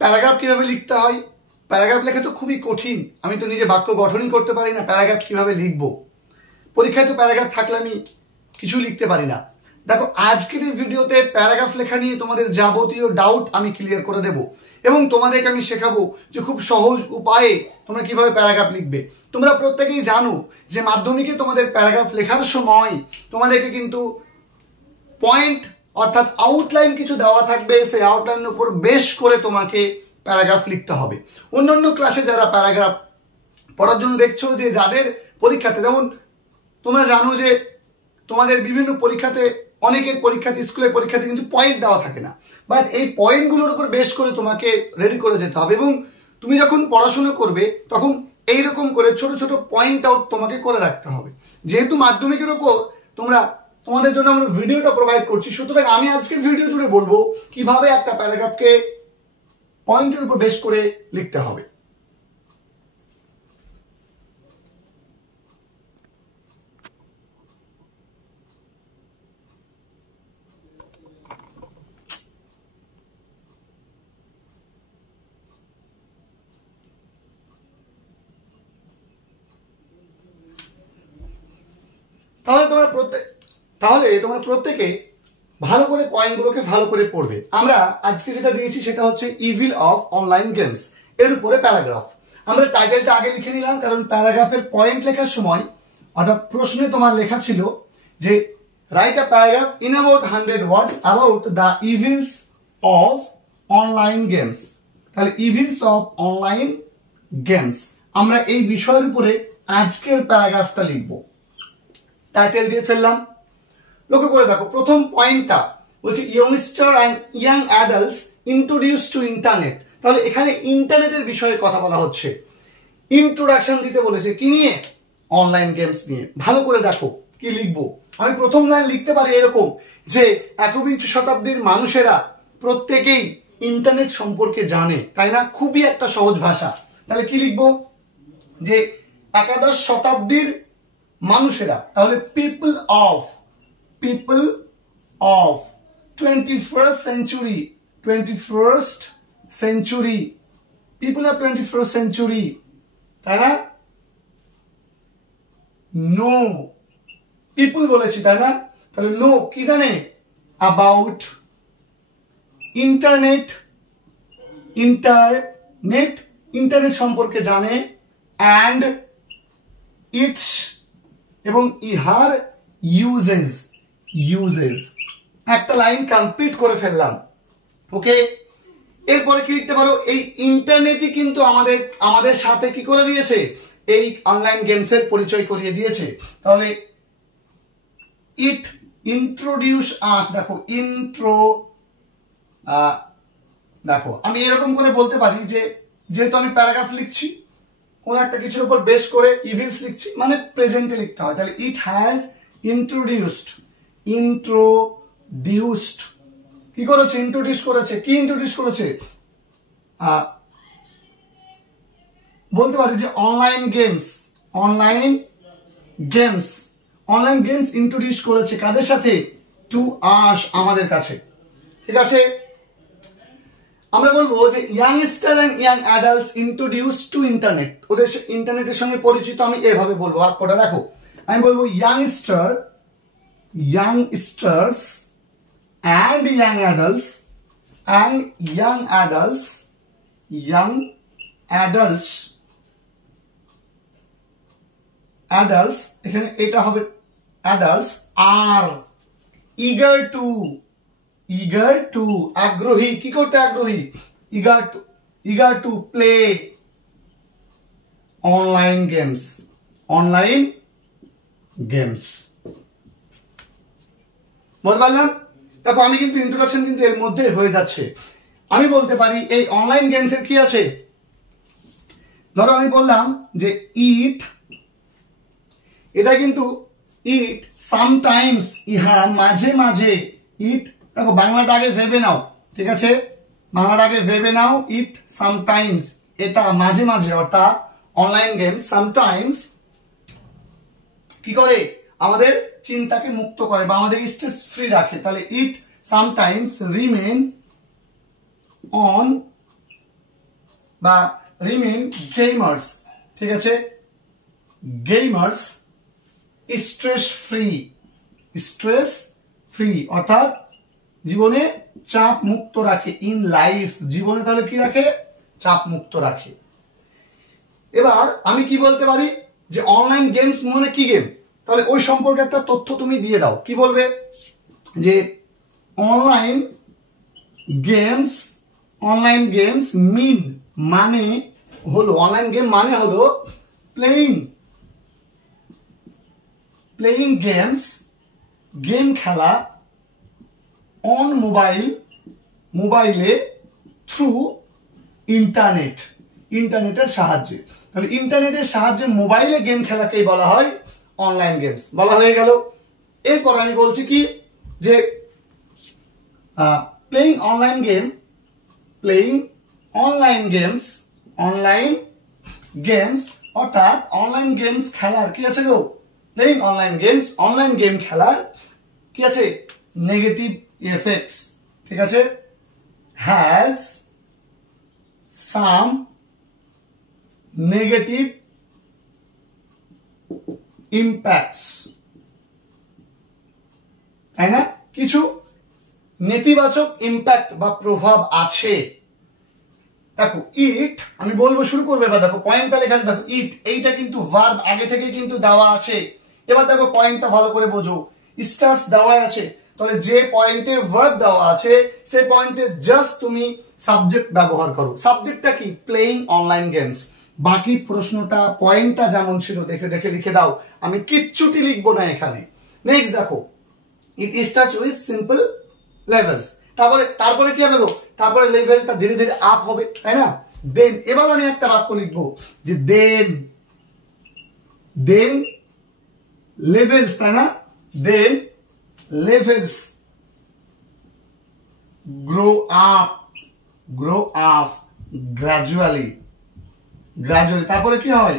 Paragraph কিভাবে লিখতে হয়। প্যারাগ্রাফ লেখা তো খুবই কঠিন, আমি তো নিজে বাক্য গঠনই করতে পারি না, প্যারাগ্রাফ কিভাবে লিখবো। পরীক্ষায় তো প্যারাগ্রাফ থাকলে আমি কিছু লিখতে পারি না। দেখো আজকের এই ভিডিওতে প্যারাগ্রাফ লেখা নিয়ে তোমাদের যাবতীয় ডাউট আমি ক্লিয়ার করে দেব এবং তোমাদেরকে আমি শেখাবো যে খুব সহজ উপায়ে তোমরা কিভাবে প্যারাগ্রাফ লিখবে। তোমরা প্রত্যেকেই জানো যে মাধ্যমিকে তোমাদের প্যারাগ্রাফ লেখার সময় তোমাদেরকে কিন্তু পয়েন্ট অর্থাৎ আউটলাইন কিছু দেওয়া থাকবে, সেই আউটলাইনের উপর বেশ করে তোমাকে প্যারাগ্রাফ লিখতে হবে। অন্যান্য ক্লাসে যারা প্যারাগ্রাফ পড়ার জন্য দেখছো, যে যাদের পরীক্ষাতে, যেমন তোমরা জানো যে তোমাদের বিভিন্ন পরীক্ষাতে, অনেকের পরীক্ষাতে, স্কুলের পরীক্ষাতে কিন্তু পয়েন্ট দেওয়া থাকে না, বাট এই পয়েন্টগুলোর উপর বেশ করে তোমাকে রেডি করে যেতে হবে এবং তুমি যখন পড়াশোনা করবে তখন এইরকম করে ছোট ছোট পয়েন্ট আউট তোমাকে করে রাখতে হবে। যেহেতু মাধ্যমিকের উপর তোমাদের জন্য আমরা ভিডিওটা প্রোভাইড করছি, সুতরাং আমি আজকের ভিডিও জুড়ে বলবো কিভাবে একটা প্যারাগ্রাফকে পয়েন্টের উপর বেশ করে লিখতে হবে। তাহলে তোমরা প্রত্যেকে ভালো করে পয়েন্টগুলোকে ভালো করে পড়বে। আমরা আজকে যেটা দিয়েছি সেটা হচ্ছে ইভিল অফ অনলাইন গেমস, এর উপরে প্যারাগ্রাফ। আমরা টাইটেলটা আগে লিখে নিলাম, কারণ প্যারাগ্রাফের পয়েন্ট লেখার সময় অর্থাৎ প্রশ্নে তোমার লেখা ছিল যে write a paragraph in about 100 words about the evils of online games. তাহলে ইভিলস অফ অনলাইন গেমস, আমরা এই বিষয়ের উপরে আজকের প্যারাগ্রাফটা লিখবো। টাইটেল দিয়ে ফেললাম। লক্ষ্য করে দেখো প্রথম পয়েন্টটা বলছে ইয়ংস্টার and young adults introduce two internet. তাহলে এখানে ইন্টারনেটের বিষয়ে কথা বলা হচ্ছে, ইন্ট্রোডাকশন দিতে বলেছে কি নিয়ে? অনলাইন গেমস নিয়ে। ভালো করে দেখো কি লিখবো। আমি প্রথম লাইন লিখতে পারি এরকম যে একবিংশ শতাব্দীর মানুষেরা প্রত্যেকেই ইন্টারনেট সম্পর্কে জানে, তাই না? খুবই একটা সহজ ভাষা। তাহলে কি লিখবো? যে একাদশ শতাব্দীর মানুষেরা, তাহলে people of 21st century, people of 21st century, তাই না? নো পিপল বলেছি, তাই না? তাহলে নো কি জানে? অ্যাবাউট ইন্টারনেট সম্পর্কে জানে, অ্যান্ড ইটস এবং ইহার ইউজেস। একটা লাইন কমপ্লিট করে ফেললাম। ওকে, এরপরে কি লিখতে পারো? এই ইন্টারনেটই কিন্তু আমাদের সাথে কি করে দিয়েছে? এই অনলাইন গেমসের পরিচয় করিয়ে দিয়েছে। তাহলে ইট ইন্ট্রোডিউস আস, দেখো দেখো আমি এরকম করে বলতে পারি যে যেহেতু আমি প্যারাগ্রাফ লিখছি, কোন একটা কিছুর উপর বেশ করে ইভিলস লিখছি, মানে প্রেজেন্টে লিখতে হয়। তাহলে ইট হ্যাজ ইন্ট্রোডিউসড কি করেছে? ইন্ট্রোডিউস করেছে। কি ইন্ট্রোডিউস করেছে? বলতে পারি যে অনলাইন গেমস ইন্ট্রোডিউস করেছে কাদের সাথে? টু আস, আমাদের কাছে। ঠিক আছে, আমরা বলবো যে youngster and young adults introduce two internet, ওদের ইন্টারনেটের সঙ্গে পরিচিত। আমি এভাবে বলবো, বাক্যটা দেখো, আমি বলবো youngsters and young adults, এখানে এটা হবে adults are eager to আগ্রহী, কি করতে আগ্রহী? eager to play online games বলতে পারলাম। দেখো আমি কিন্তু ইন্ট্রোডাকশন কিন্তু এর মধ্যে হয়ে যাচ্ছে। আমি বলতে পারি এই অনলাইন গেমসের কি আছে? ধরো আমি বললাম যে এটা কিন্তু ইট সামটাইমস, ইহা মাঝে মাঝে, ইট দেখো বাংলাটা আগে ভেবে নাও, ঠিক আছে? বাংলাটা আগে ভেবে নাও। ইট সামটাইমস, এটা মাঝে মাঝে, অর্থাৎ অনলাইন গেম সামটাইমস কি করে? আমাদের চিন্তাকে মুক্ত করে বা আমাদের স্ট্রেস ফ্রি রাখে। তাহলে ইট সামটাইমস রিমেন অন বা রিমেইন গেমার্স, ঠিক আছে, গেমার্স স্ট্রেস ফ্রি অর্থাৎ জীবনে চাপ মুক্ত রাখে, ইন লাইফ জীবনে তাহলে কি রাখে, চাপ মুক্ত রাখে। এবার আমি কি বলতে পারি যে অনলাইন গেমস মানে কি গেম, তাহলে ওই সম্পর্কে একটা তথ্য তুমি দিয়ে দাও। কি বলবে যে অনলাইন গেমস মিন মানে হলো, অনলাইন গেম মানে হলো প্লেইং গেমস, গেম খেলা অন মোবাইলে থ্রু ইন্টারনেটের সাহায্যে। তাহলে ইন্টারনেটের সাহায্যে মোবাইলে গেম খেলাকেই বলা হয় অনলাইন গেমস, বলা হয়ে গেল। এরপর আমি বলছি কি যে প্লেইং অনলাইন গেমস অর্থাৎ অনলাইন গেমস খেলার কি আছে গো, প্লেইং অনলাইন গেম খেলার কি আছে, নেগেটিভ এফেক্টস, ঠিক আছে, হ্যাজ সাম নেগেটিভ ইম্প্যাক্টস, তাই না, কিছু নেতিবাচক ইম্প্যাক্ট বা প্রভাব আছে। দেখো ইট, আমি বলবো শুরু করবে, বা দেখো পয়েন্টটা লেখা আছে, দেখো ইট এইটা কিন্তু ভার্ব আগে থেকে কিন্তু দেওয়া আছে। এবার দেখো পয়েন্টটা ভালো করে বোঝো, স্টার্স দেওয়া আছে, তাহলে যে পয়েন্টে ভার্ব দেওয়া আছে সেই পয়েন্টে জাস্ট তুমি সাবজেক্ট ব্যবহার করো। সাবজেক্টটা কি, প্লেইং অনলাইন গেমস। বাকি প্রশ্নটা পয়েন্টটা যেমন ছিল দেখে দেখে লিখে দাও, আমি কিচ্ছুটি লিখবো না এখানে। নেক্সট দেখো, it starts with simple levels, তারপরে কি হবে গো, তারপরে লেভেলটা ধীরে ধীরে আপ হবে, তাই না। দেন এবার আমি একটা বাক্য লিখবো যে দেন লেভেলস, তাই না, দেন লেভেলস গ্রো আপ গ্রাজুয়ালি, তারপরে কি হয়,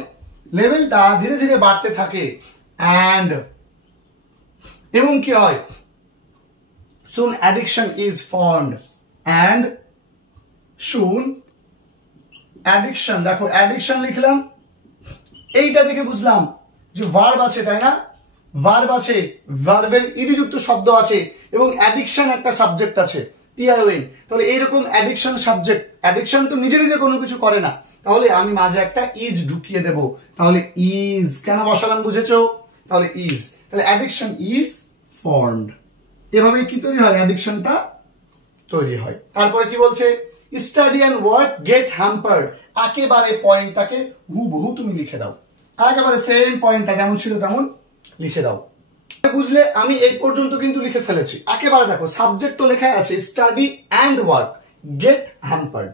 লেভেলটা ধীরে ধীরে বাড়তে থাকে, এবং কি হয়, soon addiction is formed, and soon addiction, দেখো addiction লিখলাম, এইটা থেকে বুঝলাম যে ভার্ব আছে, তাই না, ভার্ব আছে, ভার্বের ইডি যুক্ত শব্দ আছে, এবং অ্যাডিকশন একটা সাবজেক্ট আছে, টিআইওএন। তাহলে এইরকম অ্যাডিকশন সাবজেক্ট, অ্যাডিকশন তো নিজে নিজে কোনো কিছু করে না, তাহলে আমি মাঝে একটা ইজ ঢুকিয়ে দেব, তাহলে ইজ কেন বসালাম বুঝেছো, তাহলে ইজ, তাহলে অ্যাডিকশন ইজ ফর্মড। এভাবেই কি তৈরি হয়, অ্যাডিকশনটা তৈরি হয়। তারপরে কি বলছে, study and work get hampered, একেবারে পয়েন্টটাকে হুবহু তুমি লিখে দাও, একেবারে সেম পয়েন্টটা যেমন ছিল তেমন লিখে দাও। বুঝলে, আমি এই পর্যন্ত কিন্তু লিখে ফেলেছি একেবারে। দেখো সাবজেক্ট তো লেখা আছে, study and work get hampered,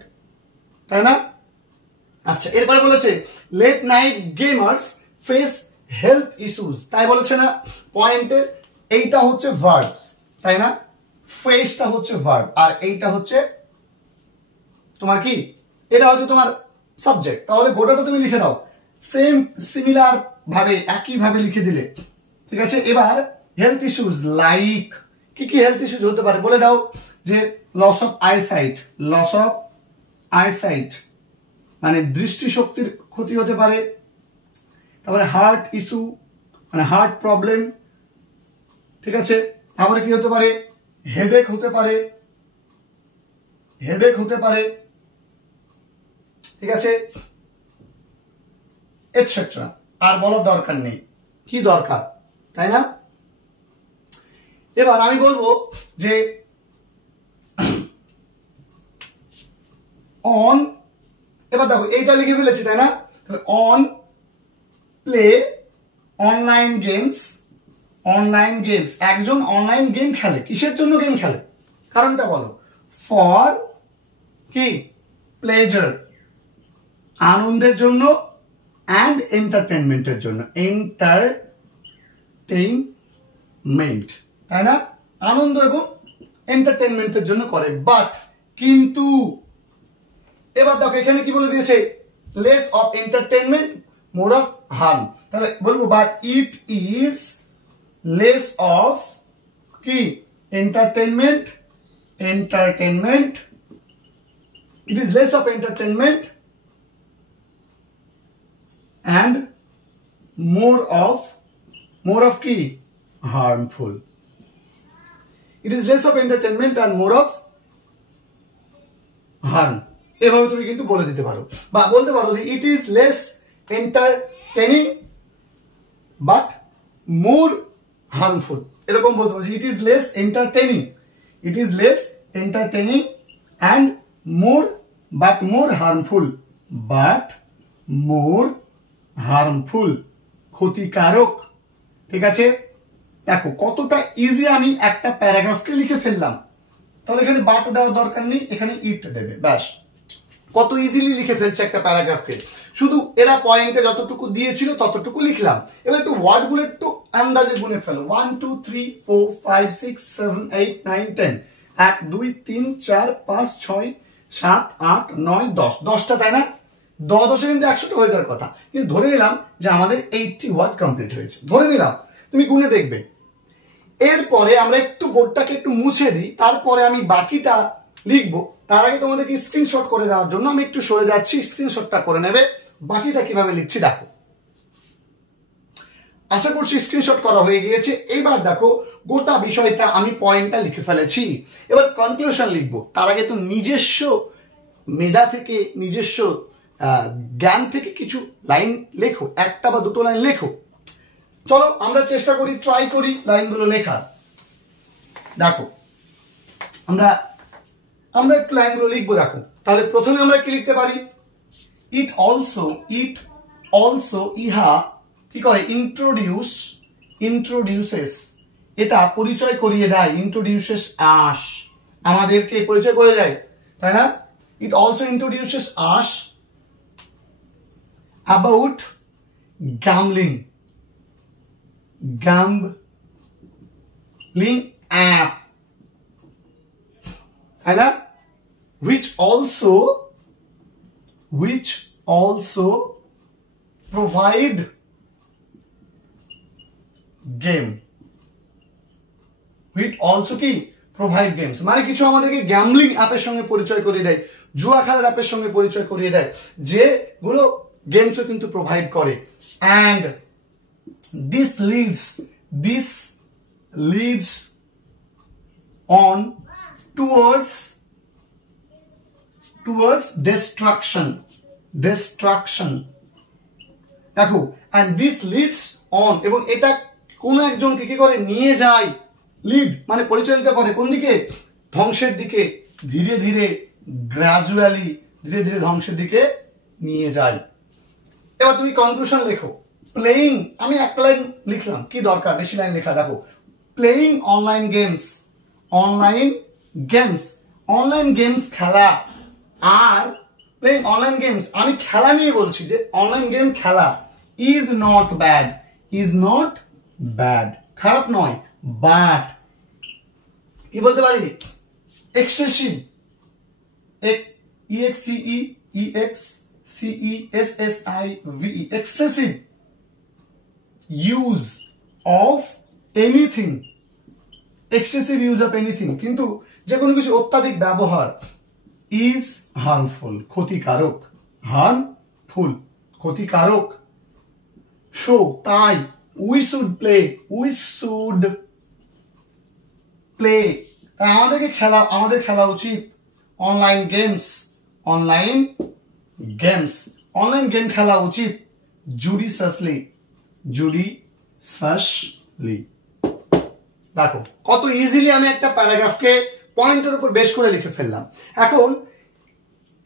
তাই না। আচ্ছা, এরপরে বলেছে late night gamers face health issues, তাই বলেছে না পয়েন্টে, এইটা হচ্ছে ভার্ব, তাই না, ফেসটা হচ্ছে ভার্ব, আর এইটা হচ্ছে তোমার কি, এটা হচ্ছে তোমার সাবজেক্ট। তাহলে গোটাটা তুমি লিখে দাও সেম সিমিলার ভাবে, একই ভাবে লিখে দিলে, ঠিক আছে। এবার হেলথ ইস্যুস, লাইক কি কি হেলথ ইস্যুস হতে পারে বলে দাও, যে লস অফ আইসাইট মানে দৃষ্টিশক্তির ক্ষতি হতে পারে, তারপরে হার্ট ইস্যু মানে হার্ট প্রবলেম, ঠিক আছে। তারপরে কি হতে পারে, হেডেক হতে পারে, ঠিক আছে, এটসেট্রা। আর বলার দরকার নেই, কি দরকার, তাই না। এবার আমি বলবো যে অন, এবার দেখো এইটা লিখে ফেলেছি, তাই না, অন প্লে অনলাইন গেমস, একজন অনলাইন গেম খেলে, কিসের জন্য গেম খেলে, কারণটা বলো, ফর কি, প্লেজার আনন্দের জন্য, অ্যান্ড এন্টারটেনমেন্টের জন্য, এন্টারটেইনমেন্ট, তাই না, আনন্দ এবং এন্টারটেনমেন্টের জন্য করে। বাট কিন্তু এবার দেখো এখানে কি বলে দিয়েছে, less of entertainment more of harm, তাহলে বলবো but it is less of কি, entertainment, it is less of entertainment and more of কি harmful. It is less of entertainment and more of harm. এভাবে তুমি কিন্তু বলে দিতে পারো বা বলতে পারো যে it is less entertaining but more harmful. এরকম বলতে পারো it is less entertaining and more harmful ক্ষতিকারক। ঠিক আছে, দেখো কতটা ইজি আমি একটা প্যারাগ্রাফকে লিখে ফেললাম। তাহলে এখানে বাট দেওয়ার দরকার নেই, এখানে ইট দেবে, ব্যাস। কত ইজিলি লিখে ফেলছে একটা প্যারাগ্রাফকে, শুধু এরা পয়েন্টে যতটুকু দিয়েছিল ততটুকু লিখলাম। এবার একটু ওয়ার্ড গুলো একটু আন্দাজে গুনে ফেলো। 1 2 3 4 5 6 7 8 9 10 1 2 3 4 5 6 7 8 9 10 10টা, তাই না? 10 কিন্তু 100টা হয়ে যাওয়ার কথা, কিন্তু ধরে নিলাম যে আমাদের 80 ওয়ার্ড কমপ্লিট হয়েছে, ধরে নিলাম। তুমি গুনে দেখবে। এরপরে আমরা একটু বোর্ডটাকে একটু মুছে দিই, তারপরে আমি বাকিটা লিখবো। তার আগে তোমাদেরকে স্ক্রিনশট করে দেওয়ার জন্য আমি একটু সরে যাচ্ছি, স্ক্রিনশটটা করে নেবে। বাকিটা কিভাবে লিখছি দেখো। আশা করছি স্ক্রিনশট করা হয়ে গিয়েছে। এবার দেখো গোটা বিষয়টা আমি পয়েন্টটা লিখে ফেলেছি। এবার কনক্লুশন লিখবো। তার আগে তো নিজস্ব মেধা থেকে, নিজস্ব জ্ঞান থেকে কিছু লাইন লেখো, একটা বা দুটো লাইন লেখো। চলো আমরা চেষ্টা করি, ট্রাই করি লাইনগুলো লেখার। দেখো আমরা একটু লাইনগুলো লিখবো। দেখো তাহলে প্রথমে আমরা কি লিখতে পারি? ইট অলসো ইহা কি করে? ইন্ট্রোডিউসেস, এটা পরিচয় করিয়ে দেয়। ইন্ট্রোডিউসেস আস, আমাদেরকে পরিচয় করে দেয়, তাই না? It also introduces us about gambling app, তাই না? which also provide game, which also কি provide games, মানে কিছু আমাদেরকে গ্যাম্বলিং অ্যাপের সঙ্গে পরিচয় করিয়ে দেয়, জুয়া খেলার অ্যাপের সঙ্গে পরিচয় করিয়ে দেয়, যেগুলো গেমসও কিন্তু প্রোভাইড করে। and this leads on towards destruction, দেখো। and this leads on, এবং এটা কোন একজনকে কি করে? নিয়ে যায়। লিড মানে পরিচালিত করে কোন দিকে? ধ্বংসের দিকে। ধীরে ধীরে, গ্রাজুয়ালি, ধীরে ধীরে ধ্বংসের দিকে নিয়ে যায়। এবার তুমি কনক্লুশন লেখো। প্লেইং, আমি একটা লাইন লিখলাম, কি দরকার বেশি লাইন লেখা? দেখো প্লেইং অনলাইন গেমস খেলা। আর প্লেইং অনলাইন গেমস, আমি খেলা নিয়ে বলছি যে অনলাইন গেম খেলা ইজ নট ব্যাড, খারাপ নয়, বাট কি বলতে পারি? Excessive, excessive use of anything, কিন্তু যে কোনো কিছু অত্যাধিক ব্যবহার ইজ হার্মফুল, ক্ষতিকারক। সো তাই উই শুড প্লে, তাই আমাদের খেলা উচিত অনলাইন গেম খেলা উচিত জুডিশাসলি। দেখো কত ইজিলি আমি একটা প্যারাগ্রাফকে পয়েন্টের উপর বেশ করে লিখে ফেললাম। এখন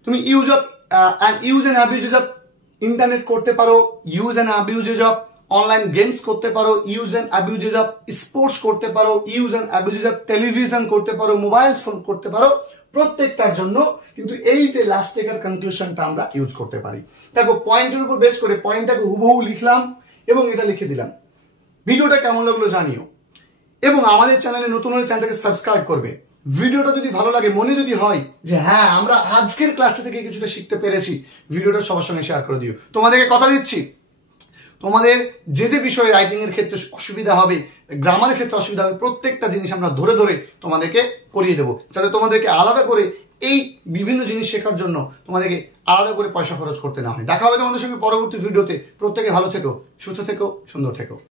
তুমি use and abuse of internet করতে পারো, use and abuse of online games করতে পারো, use and abuse of sports করতে পারো, use and abuse of television করতে পারো, মোবাইল ফোন করতে পারো। প্রত্যেকটার জন্য কিন্তু এই যে লাস্ট টেকার কনক্লুশনটা আমরা ইউজ করতে পারি। দেখো পয়েন্টের উপর বেশ করে পয়েন্টটাকে হুবহু লিখলাম এবং এটা লিখে দিলাম। ভিডিওটা কেমন লাগলো জানিও, এবং আমাদের চ্যানেলে নতুন হলে চ্যানেলটাকে সাবস্ক্রাইব করবে। ভিডিওটা যদি ভালো লাগে, মনে যদি হয় যে হ্যাঁ আমরা আজকের ক্লাসটা থেকে কিছুটা শিখতে পেরেছি, ভিডিওটা সবার সঙ্গে শেয়ার করে দিও। তোমাদেরকে কথা দিচ্ছি, তোমাদের যে বিষয়ে রাইটিং এর ক্ষেত্রে অসুবিধা হবে, গ্রামারের ক্ষেত্রে অসুবিধা হবে, প্রত্যেকটা জিনিস আমরা ধরে ধরে তোমাদেরকে করিয়ে দেবো, যাতে তোমাদেরকে আলাদা করে এই বিভিন্ন জিনিস শেখার জন্য তোমাদেরকে আলাদা করে পয়সা খরচ করতে না হয়। দেখা হবে তোমাদের সঙ্গে পরবর্তী ভিডিওতে। প্রত্যেকে ভালো থেকো, সুস্থ থেকো, সুন্দর থেকো।